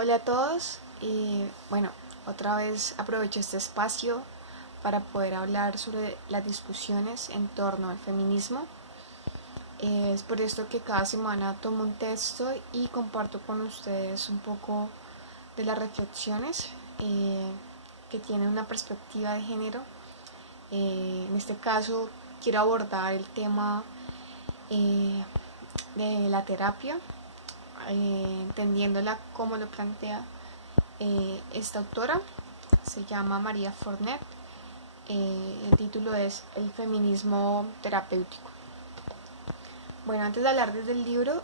Hola a todos y bueno, otra vez aprovecho este espacio para poder hablar sobre las discusiones en torno al feminismo. Es por esto que cada semana tomo un texto y comparto con ustedes un poco de las reflexiones que tienen una perspectiva de género. En este caso quiero abordar el tema de la terapia, entendiéndola como lo plantea esta autora. Se llama María Fornet. El título es El feminismo terapéutico. Bueno, antes de hablar desde el libro,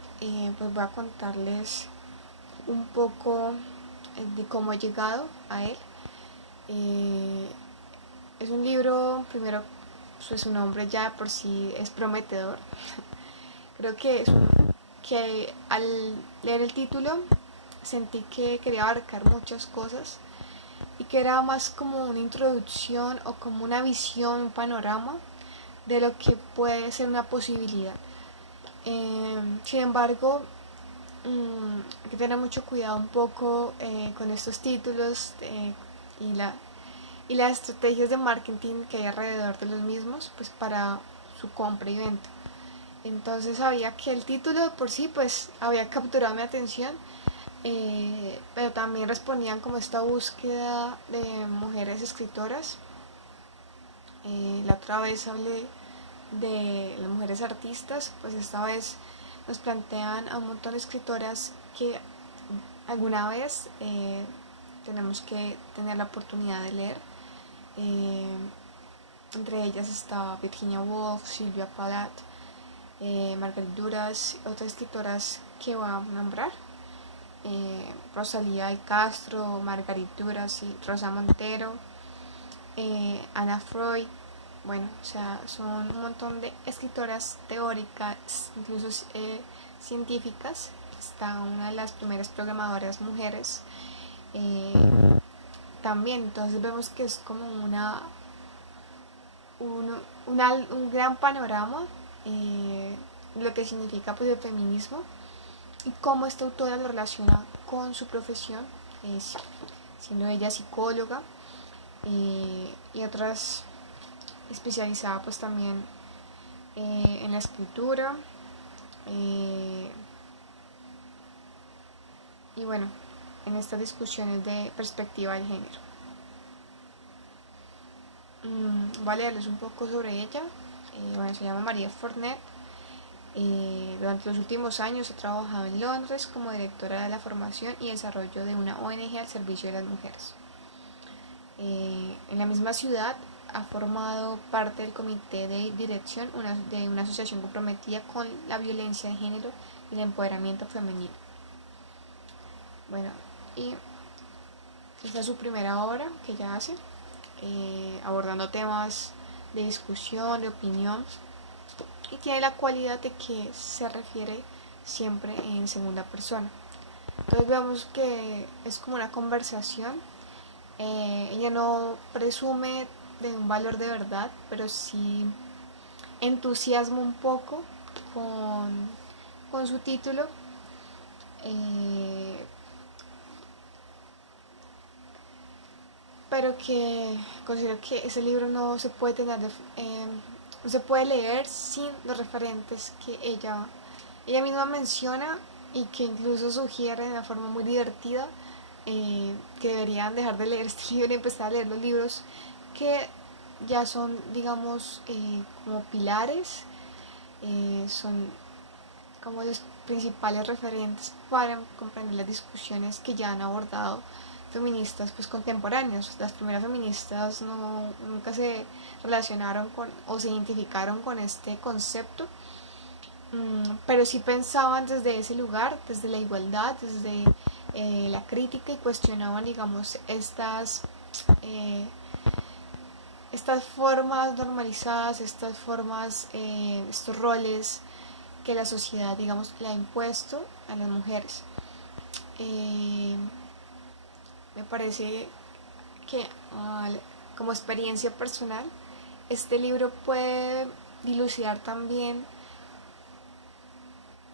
pues voy a contarles un poco de cómo he llegado a él. Es un libro, primero, pues su nombre ya por sí es prometedor. Creo que al leer el título sentí que quería abarcar muchas cosas y que era más como una introducción o como una visión, un panorama de lo que puede ser una posibilidad. Sin embargo, hay que tener mucho cuidado un poco con estos títulos y, la, y las estrategias de marketing que hay alrededor de los mismos, pues para su compra y venta. Entonces sabía que el título por sí pues había capturado mi atención, pero también respondían como esta búsqueda de mujeres escritoras. La otra vez hablé de las mujeres artistas, pues esta vez nos plantean a un montón de escritoras que alguna vez tenemos que tener la oportunidad de leer. Eh, Entre ellas está Virginia Woolf, Sylvia Plath, Margaret Duras, otras escritoras que voy a nombrar. Rosalía de Castro, Margaret Duras y Rosa Montero, Ana Freud. Bueno, o sea, son un montón de escritoras teóricas, incluso científicas. Está una de las primeras programadoras mujeres. Eh, También, entonces vemos que es como un gran panorama lo que significa pues el feminismo y cómo esta autora lo relaciona con su profesión, siendo ella psicóloga y otras especializada pues también en la escritura eh, y bueno, en estas discusiones de perspectiva de género. Voy a leerles un poco sobre ella. Bueno, se llama María Fornet. Durante los últimos años ha trabajado en Londres como directora de la formación y desarrollo de una ONG al servicio de las mujeres. En la misma ciudad ha formado parte del comité de dirección de una asociación comprometida con la violencia de género y el empoderamiento femenino. Bueno, y esta es su primera obra que ella hace, abordando temas de discusión, de opinión, y tiene la cualidad de que se refiere siempre en segunda persona. Entonces vemos que es como una conversación. Ella no presume de un valor de verdad, pero sí entusiasma un poco con su título. Eh, pero que considero que ese libro no se puede no se puede leer sin los referentes que ella misma menciona y que incluso sugiere de una forma muy divertida que deberían dejar de leer este libro y empezar a leer los libros que ya son, digamos, como pilares, son como los principales referentes para comprender las discusiones que ya han abordado feministas pues contemporáneos. Las primeras feministas nunca se relacionaron con o se identificaron con este concepto, pero sí pensaban desde ese lugar, desde la igualdad, desde la crítica, y cuestionaban, digamos, estas formas normalizadas, estas formas, estos roles que la sociedad, digamos, le ha impuesto a las mujeres. Me parece que como experiencia personal, este libro puede dilucidar también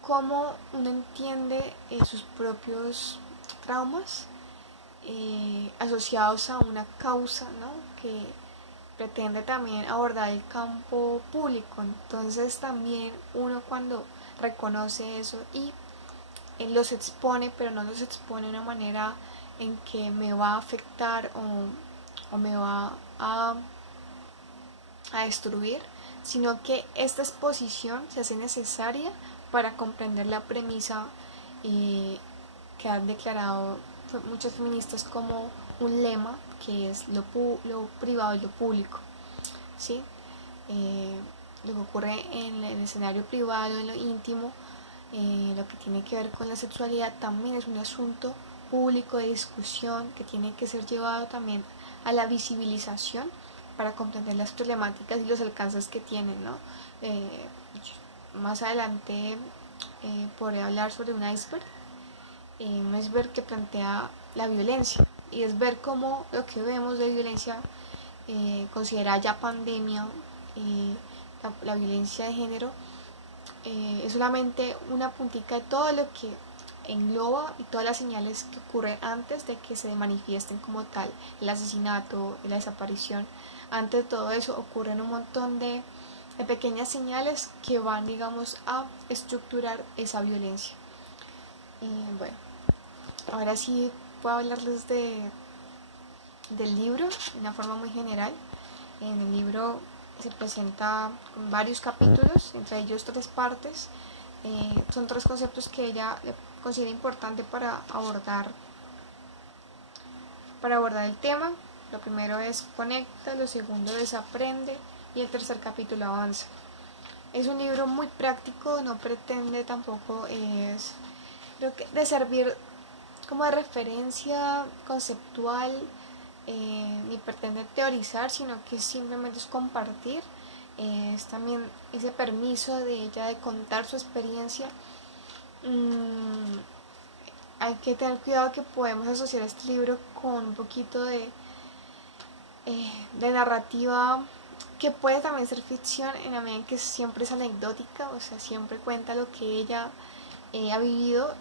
cómo uno entiende traumas asociados a una causa, ¿no? Que pretende también abordar el campo público. Entonces también uno cuando reconoce eso y los expone, pero no los expone de una manera en que me va a afectar o me va a destruir, sino que esta exposición se hace necesaria para comprender la premisa que han declarado muchas feministas como un lema, que es lo privado y lo público, ¿sí? Lo que ocurre en el escenario privado, en lo íntimo, lo que tiene que ver con la sexualidad, también es un asunto público de discusión que tiene que ser llevado también a la visibilización para comprender las problemáticas y los alcances que tienen, ¿no? Más adelante podré hablar sobre un iceberg que plantea la violencia, y es ver cómo lo que vemos de violencia considerada ya pandemia, la violencia de género, es solamente una puntica de todo lo que engloba y todas las señales que ocurren antes de que se manifiesten como tal el asesinato, la desaparición. Antes de todo eso ocurren un montón de pequeñas señales que van, digamos, a estructurar esa violencia. Bueno, ahora sí puedo hablarles del libro de una forma muy general. En el libro se presenta con varios capítulos, entre ellos 3 partes. Son 3 conceptos que ella considera importante para abordar el tema. Lo primero es conecta, lo segundo desaprende y el tercer capítulo avanza. Es un libro muy práctico, no pretende tampoco creo que de servir como de referencia conceptual, ni pretende teorizar, sino que simplemente es compartir. Es también ese permiso de ella de contar su experiencia. Hay que tener cuidado que podemos asociar este libro con un poquito de narrativa, que puede también ser ficción en la medida en que siempre es anecdótica, o sea, siempre cuenta lo que ella ha vivido,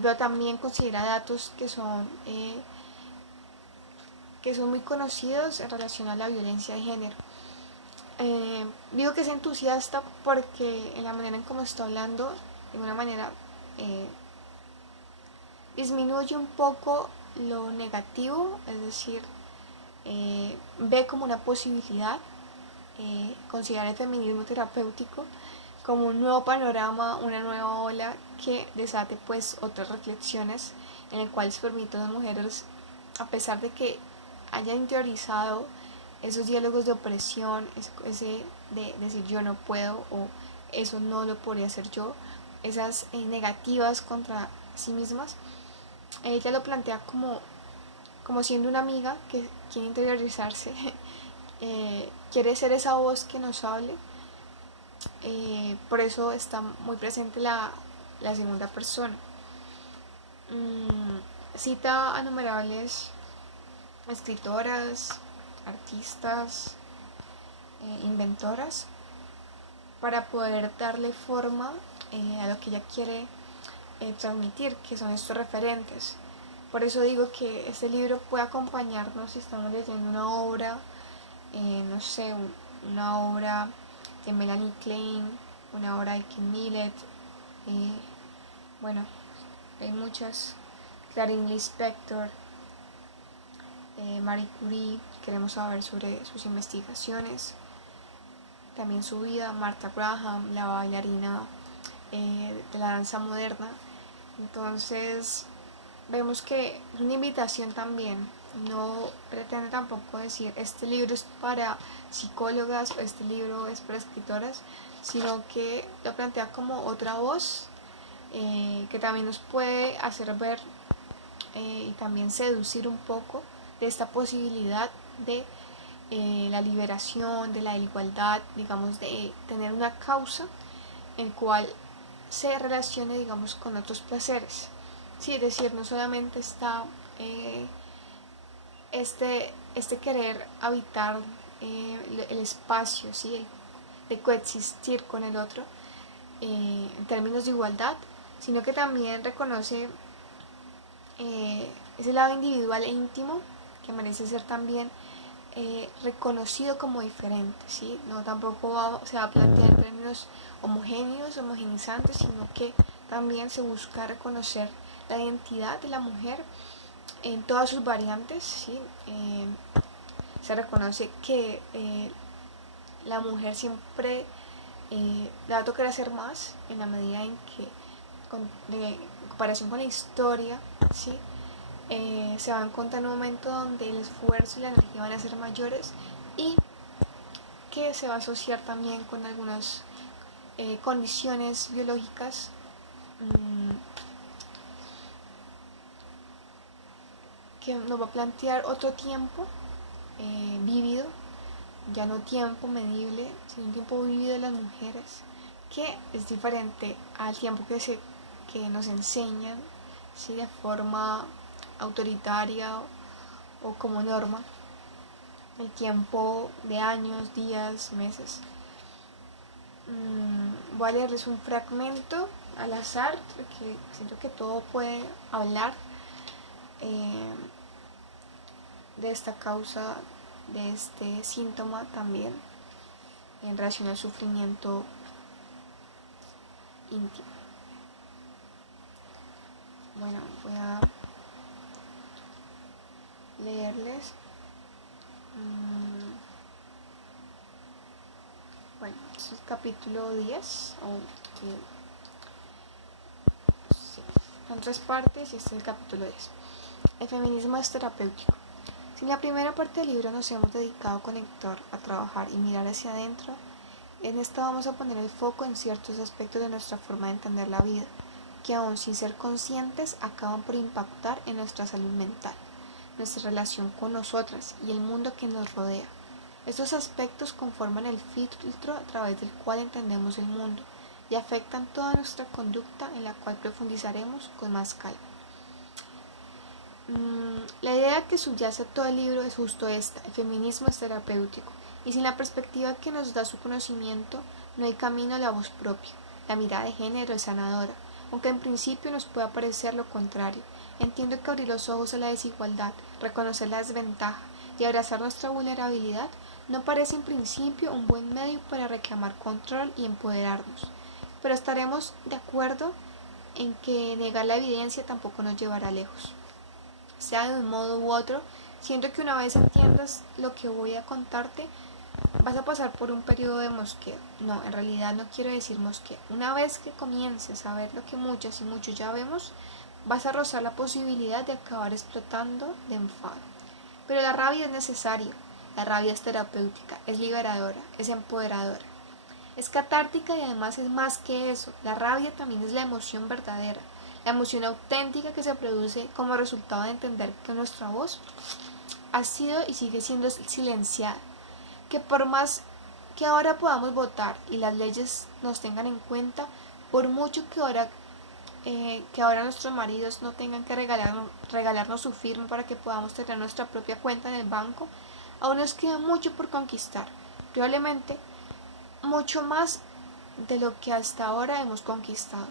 pero también considera datos que son muy conocidos en relación a la violencia de género. Digo que es entusiasta porque en la manera en cómo está hablando, de una manera disminuye un poco lo negativo, es decir, ve como una posibilidad, considera el feminismo terapéutico como un nuevo panorama, una nueva ola que desate pues otras reflexiones en el cual se permite a las mujeres, a pesar de que hayan interiorizado esos diálogos de opresión, ese de decir yo no puedo o eso no lo podría hacer yo, esas negativas contra sí mismas, ella lo plantea como siendo una amiga que quiere interiorizarse, quiere ser esa voz que nos hable. Por eso está muy presente la segunda persona. Cita a innumerables escritoras, artistas, inventoras, para poder darle forma a lo que ella quiere transmitir, que son estos referentes. Por eso digo que este libro puede acompañarnos si estamos leyendo una obra, no sé, una obra de Melanie Klein, una obra de Kim Millet, bueno, hay muchas, Clarice Lispector, Marie Curie, queremos saber sobre sus investigaciones, también su vida, Martha Graham, la bailarina de la danza moderna. Entonces vemos que es una invitación también, no pretende tampoco decir este libro es para psicólogas o este libro es para escritoras, sino que lo plantea como otra voz que también nos puede hacer ver y también seducir un poco de esta posibilidad de la liberación, de la igualdad, digamos, de tener una causa en cual se relacione, digamos, con otros placeres. Sí, es decir, no solamente está este querer habitar el espacio, ¿sí? de coexistir con el otro en términos de igualdad, sino que también reconoce ese lado individual e íntimo que merece ser también reconocido como diferente, ¿sí? No tampoco se va a plantear en términos homogéneos, homogenizantes, sino que también se busca reconocer la identidad de la mujer en todas sus variantes, ¿sí? Se reconoce que la mujer siempre le va a tocar hacer más en la medida en que, en comparación con la historia, ¿sí? Se va a encontrar en un momento donde el esfuerzo y la energía van a ser mayores y que se va a asociar también con algunas condiciones biológicas que nos va a plantear otro tiempo vívido, ya no tiempo medible, sino un tiempo vívido de las mujeres, que es diferente al tiempo que nos enseñan, ¿sí? De forma autoritaria o como norma, el tiempo de años, días, meses. Voy a leerles un fragmento al azar, porque siento que todo puede hablar de esta causa, de este síntoma también, en relación al sufrimiento íntimo. Bueno, voy a leerles. Bueno, este es el capítulo 10, sí, son 3 partes y este es el capítulo 10. El feminismo es terapéutico. Si en la primera parte del libro nos hemos dedicado a conectar, a trabajar y mirar hacia adentro, en esta vamos a poner el foco en ciertos aspectos de nuestra forma de entender la vida, que aún sin ser conscientes acaban por impactar en nuestra salud mental, nuestra relación con nosotras y el mundo que nos rodea. Estos aspectos conforman el filtro a través del cual entendemos el mundo y afectan toda nuestra conducta, en la cual profundizaremos con más calma. La idea que subyace a todo el libro es justo esta: el feminismo es terapéutico, y sin la perspectiva que nos da su conocimiento, no hay camino a la voz propia. La mirada de género es sanadora, aunque en principio nos pueda parecer lo contrario. Entiendo que abrir los ojos a la desigualdad, reconocer la desventaja y abrazar nuestra vulnerabilidad no parece en principio un buen medio para reclamar control y empoderarnos, pero estaremos de acuerdo en que negar la evidencia tampoco nos llevará lejos. Sea de un modo u otro, siento que una vez entiendas lo que voy a contarte, vas a pasar por un periodo de mosqueo. No, en realidad no quiero decir mosqueo. Una vez que comiences a ver lo que muchas y muchos ya vemos, vas a rozar la posibilidad de acabar explotando de enfado. Pero la rabia es necesaria, la rabia es terapéutica, es liberadora, es empoderadora. Es catártica y además es más que eso. La rabia también es la emoción verdadera, la emoción auténtica que se produce como resultado de entender que nuestra voz ha sido y sigue siendo silenciada, que por más que ahora podamos votar y las leyes nos tengan en cuenta, por mucho que ahora nuestros maridos no tengan que regalarnos su firma para que podamos tener nuestra propia cuenta en el banco, aún nos queda mucho por conquistar, probablemente mucho más de lo que hasta ahora hemos conquistado.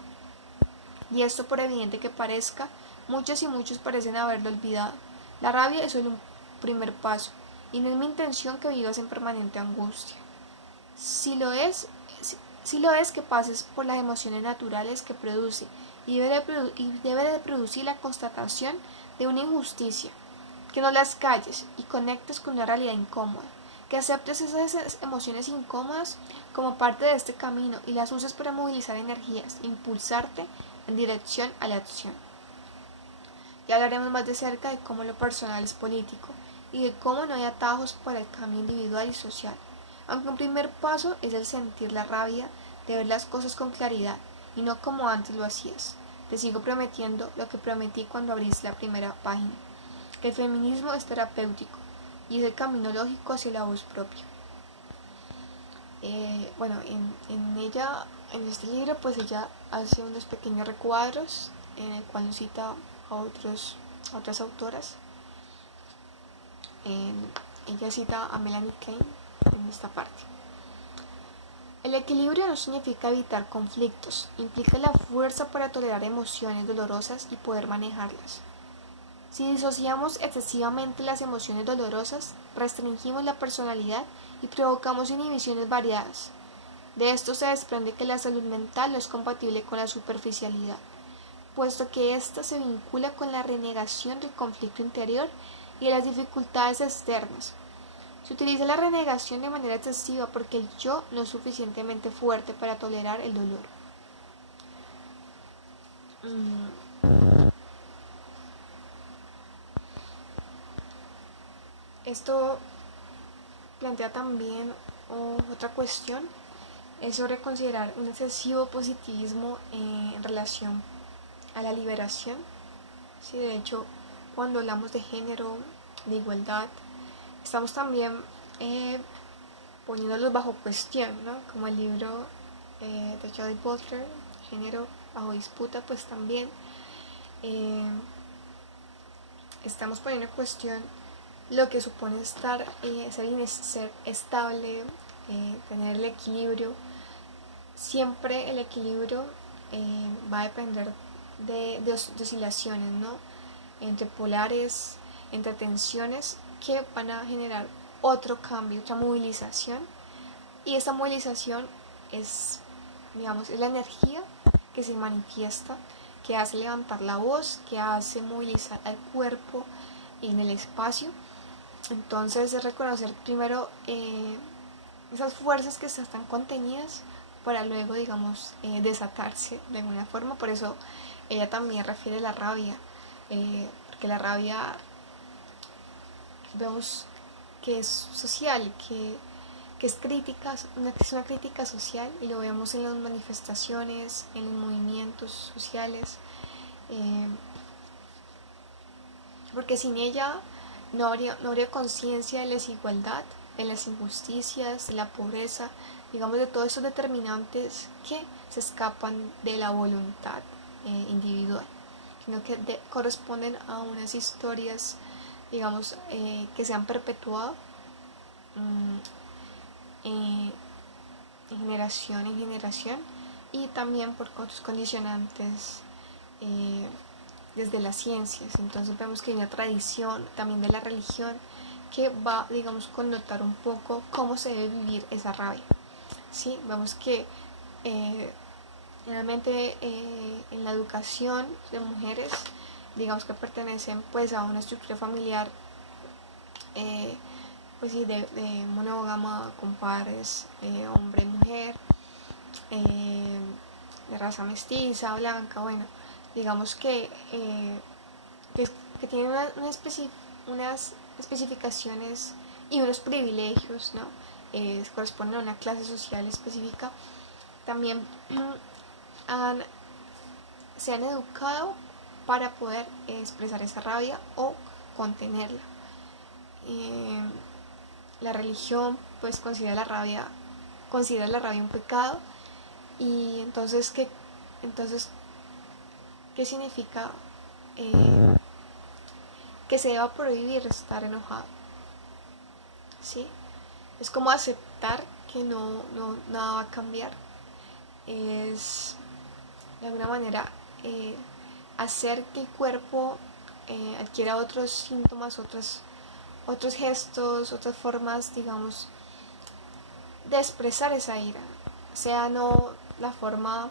Y esto, por evidente que parezca, muchas y muchos parecen haberlo olvidado. La rabia es solo un primer paso, y no es mi intención que vivas en permanente angustia. Si lo es que pases por las emociones naturales que produce, y debe de producir la constatación de una injusticia, que no las calles y conectes con una realidad incómoda, que aceptes esas emociones incómodas como parte de este camino y las uses para movilizar energías, impulsarte en dirección a la acción. Ya hablaremos más de cerca de cómo lo personal es político y de cómo no hay atajos para el cambio individual y social, aunque un primer paso es el sentir la rabia de ver las cosas con claridad y no como antes lo hacías. Te sigo prometiendo lo que prometí cuando abriste la primera página, que el feminismo es terapéutico y es el camino lógico hacia la voz propia. Bueno, en este libro, pues ella hace unos pequeños recuadros en el cual nos cita a otras autoras. Ella cita a Melanie Klein en esta parte. El equilibrio no significa evitar conflictos, implica la fuerza para tolerar emociones dolorosas y poder manejarlas. Si disociamos excesivamente las emociones dolorosas, restringimos la personalidad y provocamos inhibiciones variadas. De esto se desprende que la salud mental no es compatible con la superficialidad, puesto que ésta se vincula con la renegación del conflicto interior y de las dificultades externas. Se utiliza la renegación de manera excesiva porque el yo no es suficientemente fuerte para tolerar el dolor. Esto plantea también otra cuestión, es sobre considerar un excesivo positivismo en relación a la liberación. Sí, de hecho, cuando hablamos de género, de igualdad, estamos también poniéndolos bajo cuestión, ¿no? Como el libro de Jodie Butler, Género bajo disputa, pues también estamos poniendo en cuestión lo que supone ser estable, tener el equilibrio. Siempre el equilibrio va a depender de oscilaciones, ¿no? Entre polares, entre tensiones que van a generar otro cambio, otra movilización. Y esta movilización es, digamos, es la energía que se manifiesta, que hace levantar la voz, que hace movilizar al cuerpo en el espacio. Entonces es reconocer primero esas fuerzas que están contenidas para luego, digamos, desatarse de alguna forma. Por eso ella también refiere la rabia, porque la rabia vemos que es social, que es crítica, es una crítica social, y lo vemos en las manifestaciones, en los movimientos sociales, porque sin ella no habría conciencia de la desigualdad, de las injusticias, de la pobreza, digamos, de todos esos determinantes que se escapan de la voluntad individual, sino que corresponden a unas historias, digamos, que se han perpetuado en generación en generación, y también por otros condicionantes desde las ciencias. Entonces vemos que hay una tradición también de la religión que va, digamos, connotar un poco cómo se debe vivir esa rabia. ¿Sí? Vemos que realmente en la educación de mujeres, digamos que pertenecen pues a una estructura familiar pues sí, de monógama, con pares, hombre y mujer, de raza mestiza, blanca, bueno, digamos que tiene unas especificaciones y unos privilegios, ¿no? Corresponden a una clase social específica. También se han educado para poder expresar esa rabia o contenerla. La religión pues considera la rabia un pecado, y entonces ¿qué significa que se deba prohibir estar enojado? ¿Sí? Es como aceptar que nada va a cambiar, es de alguna manera hacer que el cuerpo adquiera otros síntomas, otros gestos, otras formas, digamos, de expresar esa ira, sea no la forma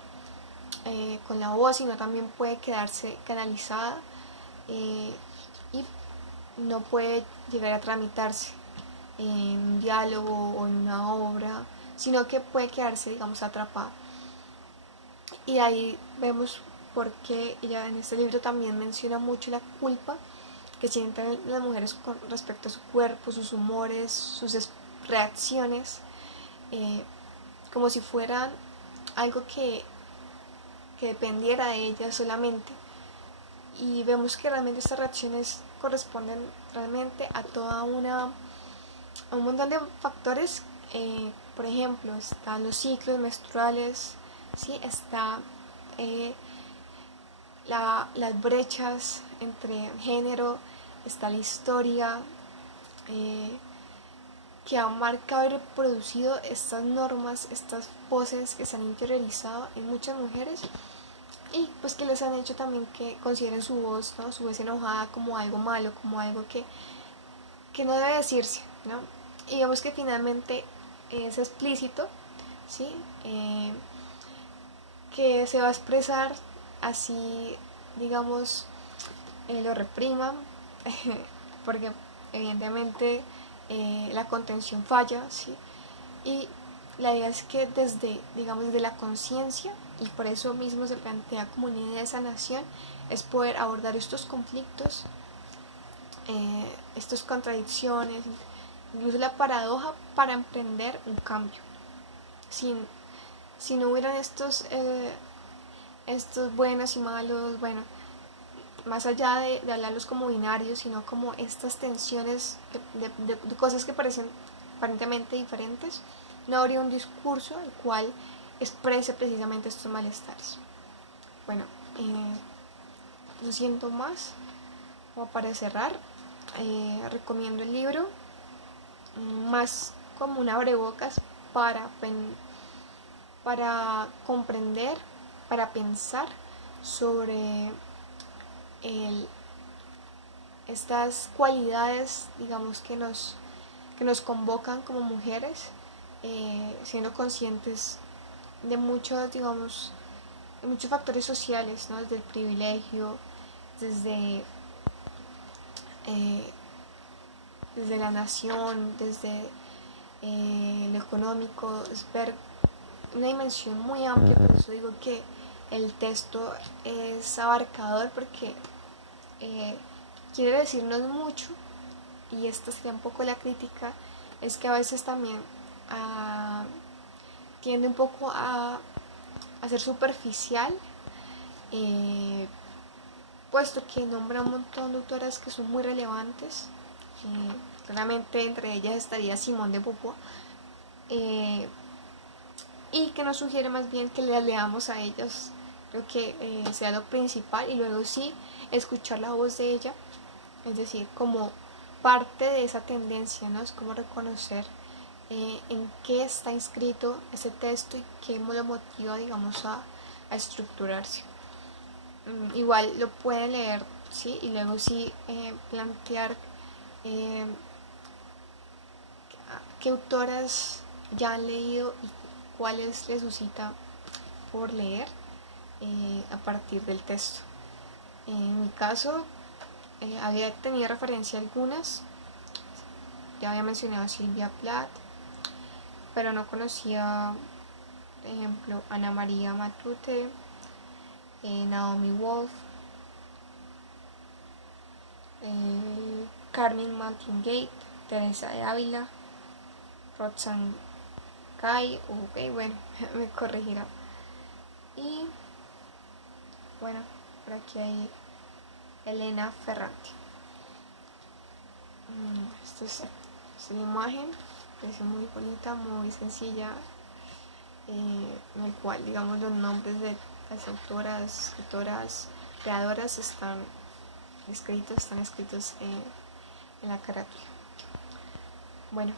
con la voz, sino también puede quedarse canalizada y no puede llegar a tramitarse en un diálogo o en una obra, sino que puede quedarse, digamos, atrapada. Y ahí vemos por qué ella en este libro también menciona mucho la culpa que sienten las mujeres con respecto a su cuerpo, sus humores, sus reacciones, como si fueran algo que dependiera de ellas solamente. Y vemos que realmente estas reacciones corresponden realmente a a un montón de factores. Por ejemplo, están los ciclos menstruales, ¿sí? Está las brechas entre género, está la historia que ha marcado y reproducido estas normas, estas voces que se han interiorizado en muchas mujeres y pues que les han hecho también que consideren su voz, ¿no? Su voz enojada como algo malo, como algo que no debe decirse, ¿no? Y vemos que finalmente es explícito, ¿sí? Que se va a expresar así, digamos, lo repriman, porque evidentemente la contención falla, ¿sí? Y la idea es que desde, digamos, desde la conciencia, y por eso mismo se plantea como una idea de sanación, es poder abordar estos conflictos, estas contradicciones, incluso la paradoja para emprender un cambio. Si no hubieran estos buenos y malos, bueno, más allá de hablarlos como binarios, sino como estas tensiones de cosas que parecen aparentemente diferentes, no habría un discurso el cual exprese precisamente estos malestares. Bueno, no siento más. Como para cerrar, recomiendo el libro, más como un abrebocas para comprender, para pensar sobre el, estas cualidades, digamos, que nos convocan como mujeres, siendo conscientes de muchos, digamos, de muchos factores sociales, ¿no? Desde el privilegio, desde, eh, desde la nación, desde lo económico, es ver una dimensión muy amplia. Por eso digo que el texto es abarcador, porque quiere decirnos mucho, y esta sería un poco la crítica, es que a veces también tiende un poco a ser superficial, puesto que nombra un montón de autoras que son muy relevantes. Claramente entre ellas estaría Simone de Beauvoir, y que nos sugiere más bien que las leamos a ellas. Creo que sea lo principal, y luego sí escuchar la voz de ella, es decir, como parte de esa tendencia, ¿no? Es como reconocer en qué está inscrito ese texto y qué lo motiva, digamos, a estructurarse. Igual lo pueden leer, ¿sí? Y luego sí plantear qué autoras ya han leído y cuáles les suscita por leer a partir del texto. En mi caso, había tenido referencia a algunas, ya había mencionado a Silvia Plath, pero no conocía, por ejemplo, Ana María Matute, Naomi Wolf, Carmen Maltingate, Teresa de Ávila, Roxanne Kai, ok, bueno, me corregirá. Y bueno, por aquí hay Elena Ferranti. Esta es la imagen, parece muy bonita, muy sencilla, en el cual, digamos, los nombres de las autoras, escritoras, creadoras están escritos en la carátula. Bueno,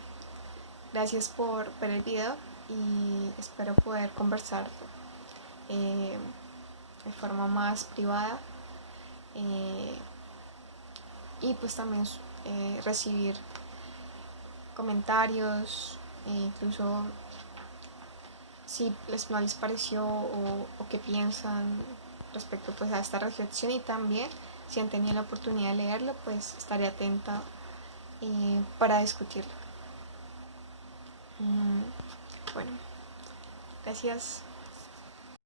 gracias por ver el video, y espero poder conversar de forma más privada, y pues también recibir comentarios, incluso si no les pareció, o qué piensan respecto pues a esta reflexión, y también si han tenido la oportunidad de leerlo, pues estaré atenta para discutirlo. Bueno, gracias.